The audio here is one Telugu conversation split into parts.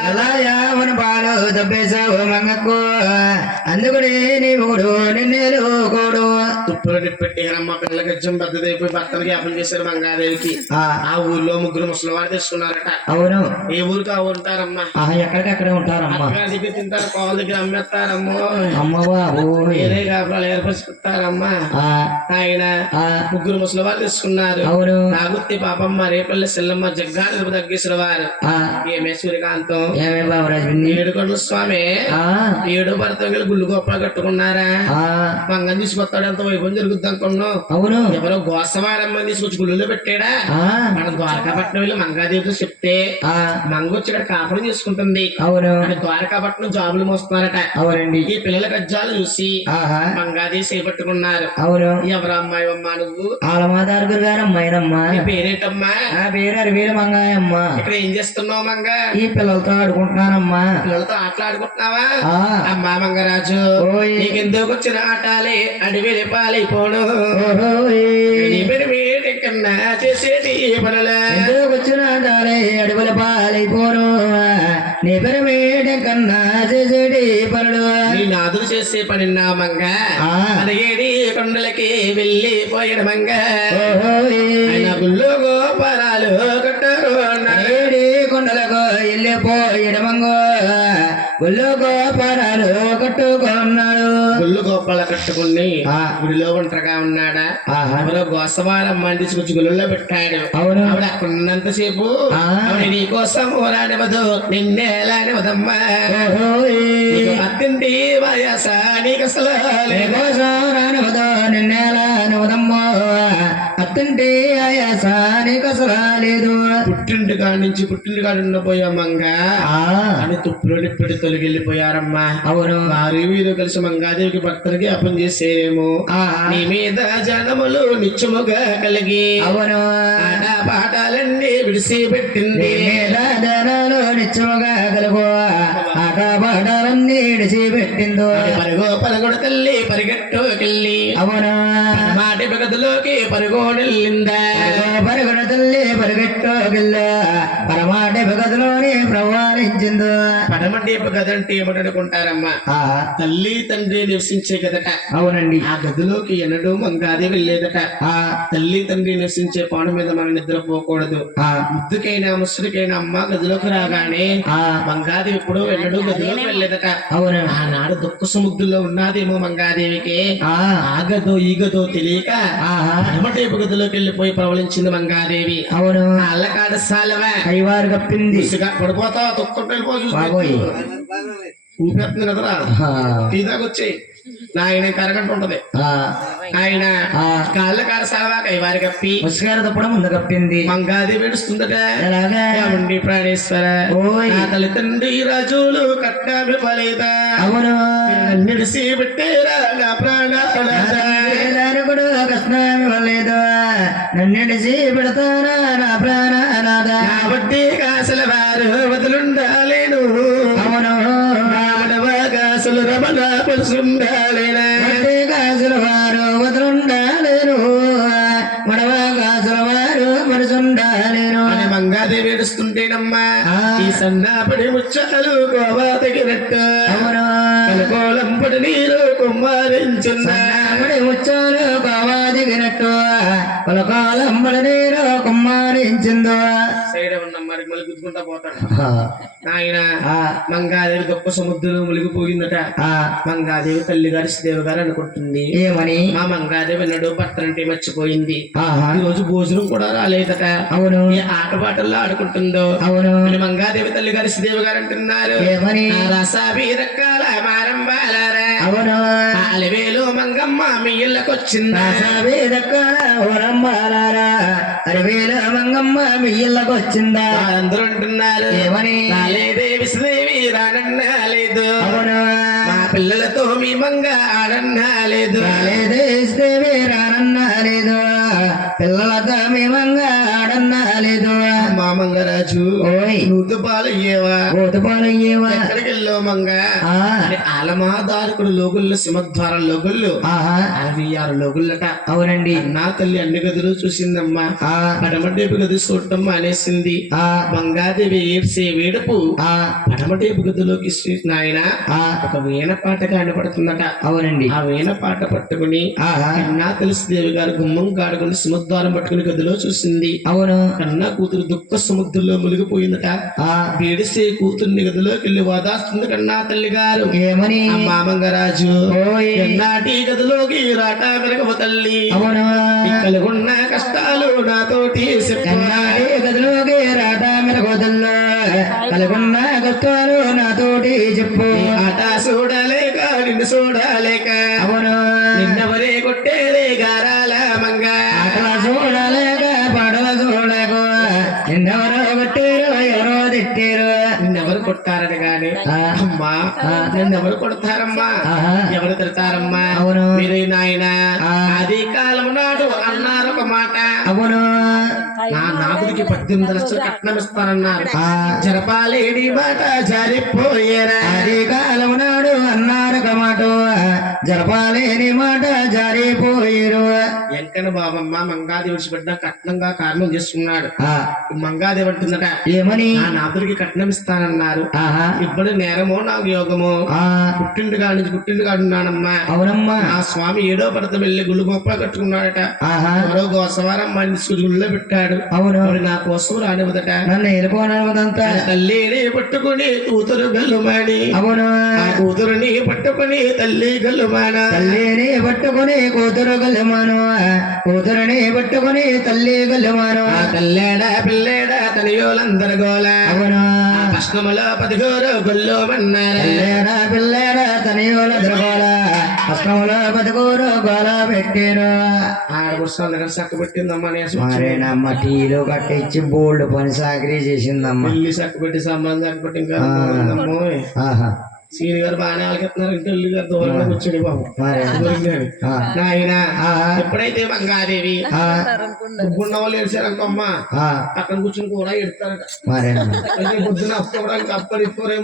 ఎలా పాలు దబ్బేశావు మంగకు. అందుకునే నీ మొగుడు నిన్నేలు కోడు. తుప్పులు పెట్టారమ్మ పిల్ల గజ్జం పెద్దదైపోయి భర్తలు జ్ఞాపం చేశారు మంగాదేవికి ఆ, ఊర్లో ముగ్గురు ముసలివారు తీసుకున్నారట అవును. ఏ ఊరికి ఆ ఉంటారమ్మా? ఎక్కడికక్కడే ఉంటారమ్మా. అక్కడ దగ్గర తింటారు కోళ్ళ దగ్గర అమ్మేస్తారమ్మో. అమ్మ వేరే కాపురాలు ఏర్పరుచుకుంటారమ్మా. ఆయన ఆ, ముగ్గురు ముసలివారు తీసుకున్నారు అవును. నాగుత్తి పాపమ్మ రేపల్లి సెల్లమ్మ జగ్గాడు తగ్గేసిన వారు. ఆ, ఏమే సూర్యకాంతం? ఏమే బాబురాజు విన్ని? ఏడుకొండ స్వామి. ఏడు భర్త గుళ్ళు గొప్పలు కట్టుకున్నారా? ఆ, మంగం తీసుకొస్తాడు ఎంత వైభవం జరుగుద్ది అనుకున్నాం అవును. ఎవరో గోసవారమ్మని తీసుకొచ్చి గుళ్ళలో పెట్టాడా? ఆ, మన ద్వారకాపట్నం వెళ్ళి మంగాదేవితో చెప్తే ఆ, మంగ వచ్చి ఇక్కడ కాపురం చేసుకుంటుంది. అవును. ద్వారకాపట్నం జాబులు మోస్తున్నారట. అవునండి. ఈ పిల్లల గజ్జాలు చూసి ఆహా. మంగాదేవి చేపట్టుకున్నారు. అవును. ఎవరు అమ్మాయి అమ్మా నువ్వు? ఆలమాదారు గారు అమ్మాయినమ్మా నీ పేరేంటమ్మా? నా పేరు అరవీల మంగాయమ్మ. ఇక్కడ ఏం చేస్తున్నావు మంగ? ఈ పిల్లలతో ఆడుకుంటున్నానమ్మా. పిల్లలతో ఆటలాడుకుంటున్నావా ఆ, అమ్మా మంగరాజు. నీకెందుకు వచ్చిన ఆటాలే? అడవి పాలైపోను ఓహోయ్. నీ పేరు వేడి కన్నా చేసేది వచ్చిన దారే అడుగుల పాలైపోను. నీ పెరమేట కన్నా చేసేటి పనులు నాదులు చేసే పని నా మంగ. అడిగేడి కొండలకి వెళ్ళి పోయిన మంగ గుళ్ళు గోపరాలు కట్టారు కొండలకు వెళ్ళిపోయడమంగో గుళ్ళు గోపురాలు కట్టుకున్నాడు గుళ్ళు గోపాల కట్టుకుని. గుడిలో ఒంటరిగా ఉన్నాడా. ఎవరో గోసవారమ్మ తీసుకొచ్చి గుళ్ళలో పెట్టాడు అవును ఆవిడ అక్కడ ఉన్నంతసేపు ఆ. ఆవిడ నీ కోసం ఊరాడవదు నిన్నేలాడవదమ్మా ఓహోయ్. నీకు అత్తింటి వయస నీకు అసలు లేదు. నీకోసం రానివదో నిన్నేలా అత్తంటే ఆయాస నీకసలు లేదు. పుట్టింటి కాడి నుంచి పుట్టింటి కాడి ఉండబోయా మంగ. ఆ, అని తుప్పులు నిప్పిడి తొలగిల్లిపోయారమ్మా. అవును. వారు వీరు కలిసి మంగాదేవికి భర్తలకి అపం చేసేరేమో. ఆ, నీ మీద జనములు నిత్యముగా కలిగి అవును. పాఠాలన్నీ విడిసి పెట్టింది జనాలు నిత్యముగా కలుగు. ఆట పాటలన్నీ ఇడిచి పెట్టిందో పరుగో పరుగుడు తల్లి పరిగెట్టుకెళ్ళి అవును? మాటి గదిలోకి పరుగోడెళ్ళిందా పరుగున తల్లి పరిగెట్టు గిల్ల పరమాటి భగతిలోని ప్రవాహించిందో పడమటి గదంటే ఏమిటనుకుంటారమ్మా? ఆ, తల్లి తండ్రి నివసించే గదట. అవునండి. ఆ గదిలోకి ఎన్నడూ మంగాది వెళ్ళేదట. ఆ, తల్లి తండ్రి నివసించే పాడు మీద మనం నిద్రపోకూడదు. ఆ, ముద్దుకైనా ముసుడికైనా అమ్మ గదిలోకి రాగానే ఆ, మంగాదేవి ఎప్పుడూ వెళ్ళడు అవును? ఆనాడు దుఃఖ సముద్రంలో ఉన్నదేమో మంగాదేవికి. ఆ, ఆగదో ఈగదో తెలియక ఆహా, పడమటైపు గదిలోకి వెళ్ళిపోయి ప్రవలించింది మంగాదేవి. అవును? అల్లకాడ సాలవా కైవారు కప్పింది. ఇసుక పడిపోతా తొక్కుంటూ వెళ్ళిపో బాబోయ్. ఊపేస్తుంది కదరా? టీ నాయన కరగంట ఉంటది ఆయన. కాళ్ళ కాడ సాలవా కైవారి కప్పి. ముసుగారు తప్పడం ముందు కప్పింది. మంగాదేవి ఏడుస్తుందట ఎలాగా? ఏమండి ప్రాణేశ్వర. నా తల్లిదండ్రి రాజులు కట్టామి ఫలిత అవును. నిడిసి పెట్టేరా నా ప్రాణాల కూడా కృష్ణామి వల్లేదు నన్నిడిసి పెడతానా నా ప్రాణనాథ కాబట్టి కాసల వారు కాసలు రమణ పలుసుండాలేనా మట్టి కాసుల వారు వదులుండాలేరు మడవ కాసుల వారు మరుసుండాలేరు అని మంగాదేవి ఏడుస్తుంటేనమ్మా. ఈ సన్నాపడి ముచ్చలు గోవా తగినట్టు అవును. నీరు కుమ్మారించున్నా. అమ్మడి ముచ్చాలు కావా దిగినట్టు కొలకాలమ్మడి నీరు కుమ్మారించిందో సైడ్ ఉన్న మరి మళ్ళీ గుద్దుకుంటా పోతాడు ఆయన ఆ, మంగాదేవి గొప్ప సముద్రం మునిగిపోయిందట. ఆ, మంగాదేవి తల్లి గారి దేవి గారు అనుకుంటుంది. ఏమని? మా మంగాదేవి ఎన్నడూ భర్తనంటే మర్చిపోయింది. ఆహా, ఈ రోజు భోజనం కూడా రాలేదట. అవును. ఏ ఆటపాటల్లో ఆడుకుంటుందో. అవును. మంగాదేవి తల్లి గారి శ్రీదేవి గారు అంటున్నారు. ఏమని? రసాభి రకాల మారంబాలరా. అవును. అలవేలు మంగమ్మ మీ ఇళ్ళకొచ్చిందా? ఓరమ్మాలారా అరవేల మంగమ్మ మీ ఇళ్ళకొచ్చిందా అందరూ అంటున్నారు ఏమని రాలేదే విశ్వదేవి రానన్నాలేదు. అవును? మా పిల్లలతో మీ మంగ రానన్నా లేదు పిల్లలతో మేమంగా ఆడన్నా లేదు మా మంగరాజు నూతు పాలయ్యేవా ఊతపాలయ్యేవా ఎక్కడికి వెళ్ళావు మంగ లోగుళ్ళు సింహద్వారం లోగుళ్ళు. అరవై ఆరు లోగుళ్ళట. అవునండి. నా తల్లి అన్ని గదులు చూసిందమ్మా. ఆ. పడమటేపు గది చూడటం మానేసింది. ఆ. మంగాదేవి ఏడ్సే వేడుపు. ఆ. పడమటేపు గదిలోకి నాయన ఆ. ఒక వీణ పాట కనపడుతుందట అవునండి. ఆ వీణ పాట పట్టుకుని ఆహా. కన్నా తులసి దేవి గారు గుమ్మం కాడుకుని సముద్రం పట్టుకుని గదిలో చూసింది. అవును. కన్నా కూతురు దుఃఖ సముద్రంలో మునిగిపోయిందట. ఆ ఏడిసే కూతుర్ని గదిలోకి వెళ్ళి వాదాస్తుంది కన్నా తల్లి గారు ఏమని? అమ్మా మంగరాజు ఓయ్. ఎన్నాటి గదిలోకి రాట వెనకవ తల్లి. కలుగున్న కష్టాలు నాతోటి చెప్పు. కన్నాడి గదిలోకి రాట మెరగోదల్లో కలుగున్న కష్టాలు నాతోటి చెప్పు. ఆట చూడలేక నిన్ను చూడలేక అవును? నిన్నవరే కొట్టేదే గారాల మంగ. నిన్నెవరో కొట్టారు ఎవరో తిట్టారు నిన్నెవరు కొట్టారని గాని. అమ్మా నిన్నెవరు కొడతారమ్మా. ఎవరు తిడతారమ్మా? అవును. మీరు నాయన. అది కాలం నాడు అన్నారు ఒక మాట. అవును. నా నాదుడికి పద్దెనిమిది లక్షలు కట్నం ఇస్తారన్నారు ఆ. జరపాలేని మాట జారిపోయేరా అది కాలం నాడు అన్నారు కమాట జరపాలేని మాట జారిపోయారు. వెంకన్న బాబమ్మ మంగాది విడిచిపెట్టిన కట్నంగా కారణం ఈ మంగాదేవి అంటుందట ఏమని? నాదుడికి కట్నం ఇస్తానన్నారు. ఆహా. ఇప్పుడు నేరమో నాకు యోగమో. ఆ. పుట్టిండుగా నుంచి పుట్టిండుగా ఉన్నానమ్మా. అవునమ్మా. ఆ స్వామి ఏడో పడత వెళ్ళి గుళ్ళు గొప్ప కట్టుకున్నాడట. ఆహా. మరో గోసవారం మనిషి గుళ్ళో పెట్టాడు. అవును. నా కోసం రానివ్వదట. నన్ను వెళ్ళిపోనదంతా తల్లిని పట్టుకుని కూతురు గల్లుమాని అవును. కూతురుని పట్టుకుని తల్లి గల్లుమాన తల్లిని పట్టుకుని కూతురు గల్లుమాను కూతురుని పట్టుకుని తల్లి గల్లుమాను ఆ తల్లేడ పిల్లేడ తనయోలందరు గోల. అవును. కష్ణములో పదిగోరు గొల్లోమన్నారా పిల్లేడా పిల్లేడా తనయోల ద్రగోల కష్టములో బతుకూరు గోల పెట్టారు. ఆడ పుస్తకాల దగ్గర చక్క పెట్టిందమ్మా మరేనమ్మ టీలు కట్టించి బోల్డ్ పని సాకరీ చేసిందమ్మ. పెళ్ళి చక్క పెట్టి సంబంధం పెట్టి ఇంకా. ఆహా. సీని గారు బాగానే వాళ్ళకెత్తున్నారు ఇంటి వెళ్ళి గారు దూరంగా కూర్చొని బాబు. ఎప్పుడైతే ఆ, ఉన్న వాళ్ళు ఏడ్చారనుకోమ్మా పక్కన కూర్చుని కూడా ఎడతారట. పొద్దున అప్పుకోవడానికి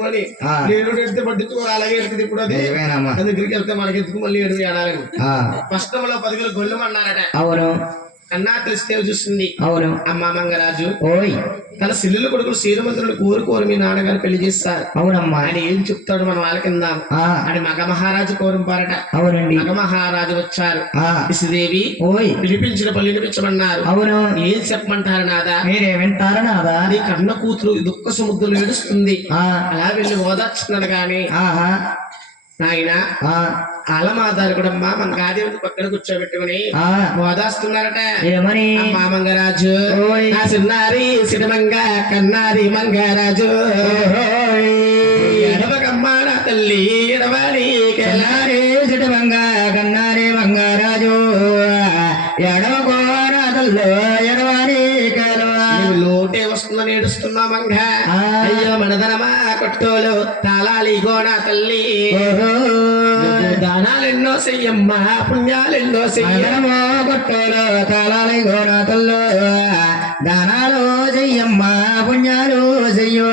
అని ఆ. నేను ఎడితే పట్టించుకోరు అలాగే ఎడుతుంది ఇప్పుడు అది దగ్గరికి వెళ్తే మనకి ఎందుకు మళ్ళీ ఏడు ఏడాలని ఆ, కష్టంలో పదివేలు గొల్లు అన్నారట అవును. కన్నా తెలిస్తే చూసింది. అవును. అమ్మ మంగరాజు ఓయ్. తన సిల్లుల కొడుకు శ్రీరమంతుడు కోరుకోరు మీ నాన్నగారు పెళ్ళి చేస్తారు. అవునమ్మా. ఆయన ఏం చెప్తాడు మనం వాళ్ళకిందాం ఆ, అని మగ మహారాజు కోరింపారట. అవునండి. మగ మహారాజు వచ్చారు. ఆ, ఇసుదేవి ఓయ్. పిలిపించిన పల్లి వినిపించమన్నారు అవును. ఏం చెప్పమంటారు నాదా? మీరే వింటారా నాదా? నీ కన్న కూతురు దుఃఖ సముద్రం ఏడుస్తుంది. ఆ, అలా వెళ్ళి ఓదార్చున్నాడు గాని. ఆహా. నాయన ఆ, ఆలమాదారు కూడా మన గాదేవి పక్కన కూర్చోబెట్టుకుని ఆ, ఓదాస్తున్నారట ఏమని? అమ్మా మంగరాజు. నా చిన్నారి సిరిమంగ కన్నారి మంగరాజు. ఓయ్. ఎడవకమ్మ నా తల్లి ఎడవాలి కన్నారే సిటమంగ కన్నారే మంగరాజు. ఎడవ కోరాదల్లో ఎడవారి కలవా లోటే వస్తుందని ఏడుస్తున్నా మంగ. అయ్యో మనదనమా కొట్టోలు. తాళాలి గోనా తల్లి. దానాలెన్నో చెయ్యమ్మా పుణ్యాలెన్నో చెయ్య అందరమో కొట్టోలు తాళాలి గోనాతల్లో దానాలు చెయ్యమ్మ పుణ్యాలు చెయ్యో.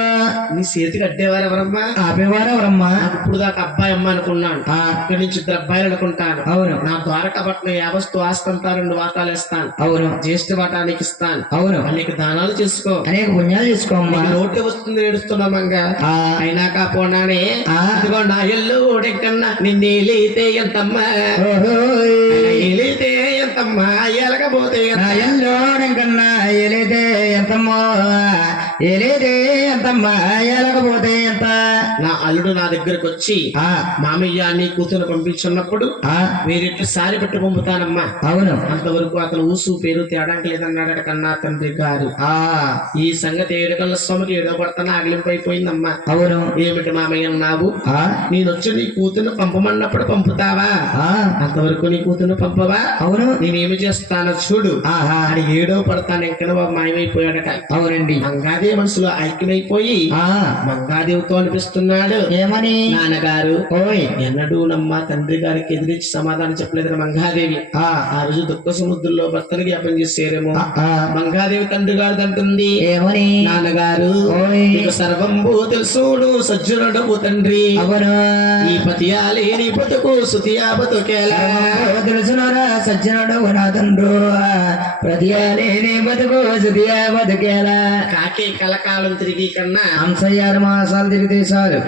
నీ చేతికి అడ్డేవారు ఎవరమ్మా? ఆపేవారు ఎవరమ్మా? నాకు ఇప్పుడు దాకా అబ్బాయి అమ్మ అనుకున్నాను. ఆ, ఇక్కడి నుంచి ఇద్దరు అబ్బాయిలు అనుకుంటాను. అవును. నా ద్వారకాపట్నం యావస్తు ఆస్తంతా రెండు వాటాలు ఇస్తాను. అవును. జ్యేష్ఠ వాటానికి ఇస్తాను. అవును. నీకు దానాలు చేసుకో. అనేక పుణ్యాలు చేసుకోమ్మా నీకు లోటు వస్తుంది ఏడుస్తున్నామంగా ఆ, అయినా కాపోనానే. ఇదిగో నా ఎల్లు కన్నా నిన్ను ఏలితే ఎంతమ్మా. ఏలితే ఎంతమ్మా? ఎలకపోతే? నా ఎల్లోడం కన్నా ఎలితే ఎంతమ్మో? ఎలితే ఎంతమ్మా? ఎలకపోతే ఎంత నా అల్లుడు నా దగ్గరకు వచ్చి ఆ, మామయ్య నీ కూతురు పంపించున్నప్పుడు ఆ, వేరెట్లు సారి పెట్టి పంపుతానమ్మా. అవును. అంతవరకు అతను ఊసు పేరు తేడానికి లేదన్నాడట కన్నా తండ్రి గారు. ఆ, ఈ సంగతి ఏడుకల్ల స్వామికి ఏడో పడతాను ఆగిలింపైపోయిందమ్మా. అవును. ఏమిటి మామయ్య అన్నావు? ఆ, నేను వచ్చి నీ కూతుర్ని పంపమన్నప్పుడు పంపుతావా? ఆ, అంతవరకు నీ కూతుర్ని పంపవా? అవును. నేనేమి చేస్తానో చూడు. ఆహా. ఆడ ఏడో పడతాను ఎక్కడ మాయమైపోయాడట. అవునండి. మంగాదేవి మనసులో ఐక్యమైపోయి ఆ. మంగాదేవితో అనిపిస్తుంది చెప్తున్నాడు ఏమని? నాన్నగారు ఓయ్. ఎన్నడూ నమ్మ తండ్రి గారికి ఎదిరించి సమాధానం చెప్పలేదు మంగాదేవి. ఆ. ఆ రోజు దుఃఖ సముద్రంలో భర్తను జ్ఞాపం చేసేరేమో. మంగాదేవి తండ్రి గారు అంటుంది ఏమని? నాన్నగారు ఓయ్ నీకు సర్వంబు తెలుసుడు సజ్జనుడవు తండ్రి. అవును? ఈ పతియాలి నీ బతుకు సుతియా బతుకేలా. తెలుసునరా? సజ్జనుడు నా తండ్రు. ప్రతియాలే నీ బతుకు సుదియా బతుకేలా. కాకి కలకాలం తిరిగి కన్నా హంస ఆరు మాసాలు తిరిగితే చాలు.